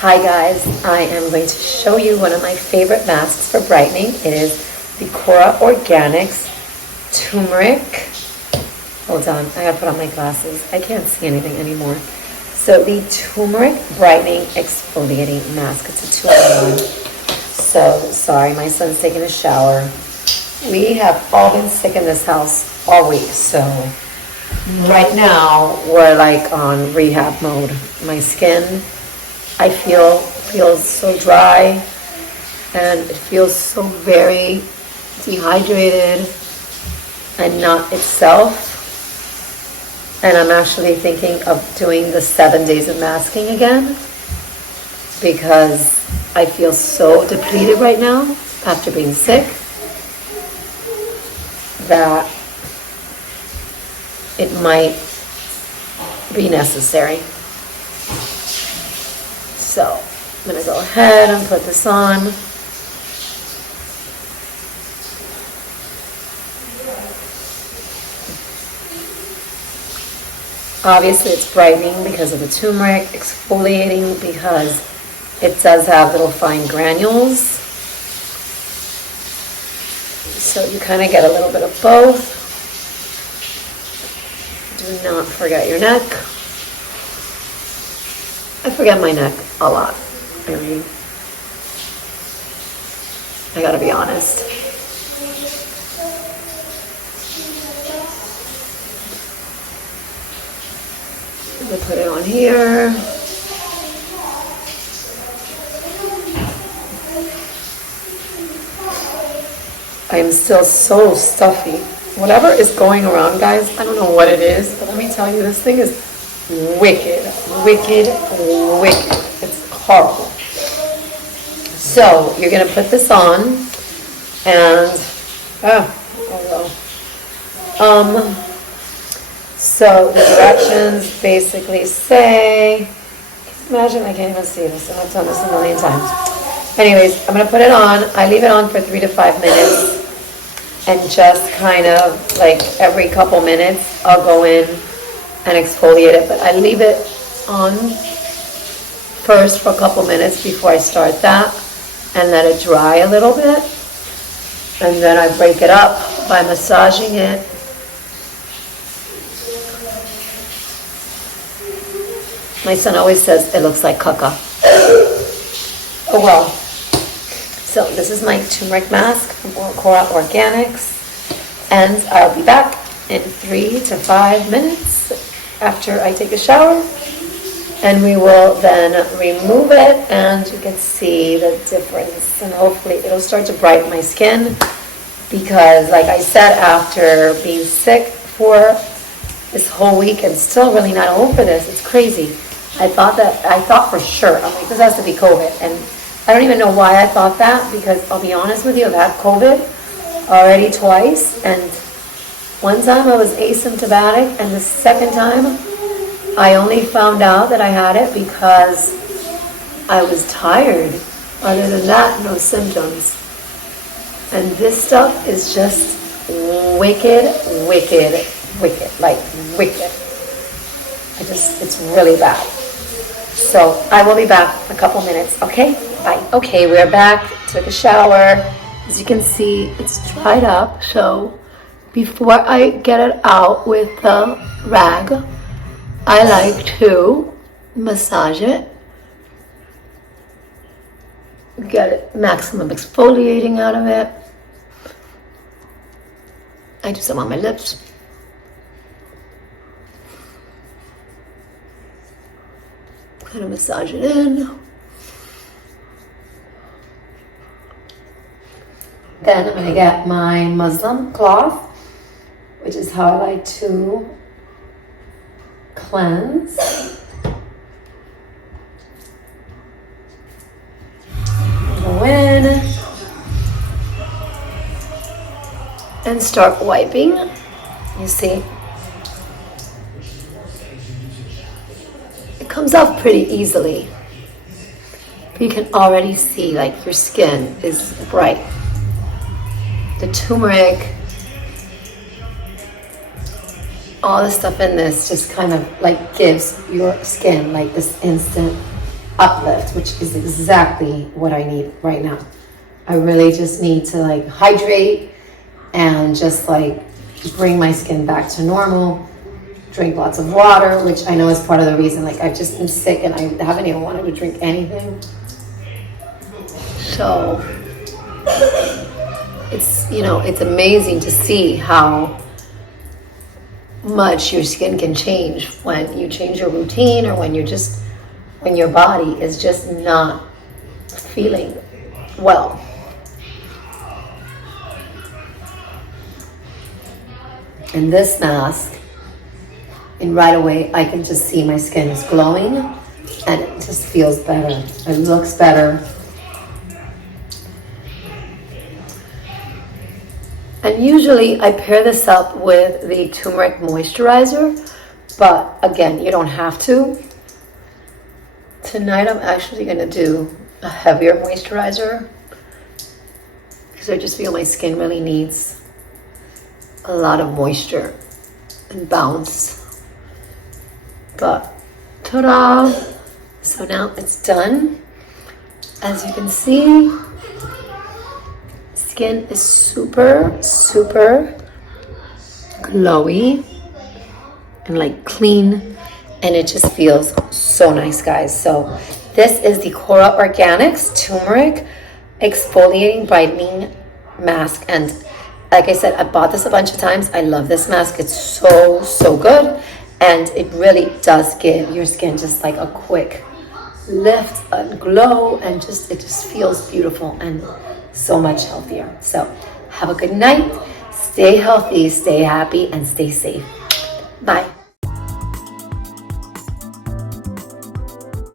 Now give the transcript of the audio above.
Hi guys, I am going to show you one of my favorite masks for brightening. It is the Kora Organics Turmeric. Hold on, I gotta put on my glasses. I can't see anything anymore. So the Turmeric Brightening Exfoliating Mask. It's a 2-in-1. So, sorry, my son's taking a shower. We have all been sick in this house all week, so right now we're like on rehab mode. My skin, I feels so dry, and it feels so very dehydrated and not itself. And I'm actually thinking of doing the 7 days of masking again because I feel so depleted right now after being sick that it might be necessary. So I'm going to go ahead and put this on. Obviously it's brightening because of the turmeric, exfoliating because it does have little fine granules. So you kind of get a little bit of both. Do not forget your neck. I forget my neck a lot. I gotta be honest. I'm gonna put it on here. I am still so stuffy. Whatever is going around, guys, I don't know what it is, but let me tell you, this thing is wicked. It's horrible. So you're gonna put this on, and so the directions basically say, imagine I can't even see this, and I've done this a million times. Anyways, I'm gonna put it on. I leave it on for 3 to 5 minutes, and just kind of like every couple minutes, I'll go in and exfoliate it. But I leave it on first for a couple minutes before I start that, and let it dry a little bit. And then I break it up by massaging it. My son always says it looks like caca. Oh well. So this is my turmeric mask from Kora Organics, and I'll be back in 3 to 5 minutes after I take a shower, and we will then remove it, and you can see the difference, and hopefully it'll start to brighten my skin, because like I said, after being sick for this whole week and still really not over this, it's crazy. I thought for sure, I'm like, this has to be COVID, and I don't even know why I thought that, because I'll be honest with you, I've had COVID already twice, and one time I was asymptomatic, and the second time I only found out that I had it because I was tired. Other than that, no symptoms. And this stuff is just wicked, like wicked. It's really bad. So I will be back in a couple minutes, okay? Bye. Okay, we're back. Took a shower. As you can see, it's dried up. So before I get it out with the rag, I like to massage it. Get it maximum exfoliating out of it. I do some on my lips. Kind of massage it in. Then I'm going to get my muslin cloth, which is how I like to cleanse. Go in and start wiping. You see, it comes off pretty easily. But you can already see like your skin is bright. The turmeric, all the stuff in this just kind of like gives your skin like this instant uplift, which is exactly what I need right now. I really just need to like hydrate and just like bring my skin back to normal. Drink lots of water, which I know is part of the reason. Like I've just been sick and I haven't even wanted to drink anything. So it's, you know, it's amazing to see how much your skin can change when you change your routine, or when your body is just not feeling well. And this mask, and right away I can just see my skin is glowing and it just feels better. It looks better. And usually I pair this up with the turmeric moisturizer, but again, you don't have to. Tonight I'm actually going to do a heavier moisturizer because I just feel my skin really needs a lot of moisture and bounce. But ta-da! So now it's done. As you can see, skin is super glowy and like clean, and it just feels so nice, guys. So this is the Kora Organics Turmeric Exfoliating Brightening Mask, and like I said, I bought this a bunch of times. I love this mask. It's so good, and it really does give your skin just like a quick lift and glow, and it just feels beautiful and so much healthier. So have a good night, stay healthy, stay happy, and stay safe. Bye.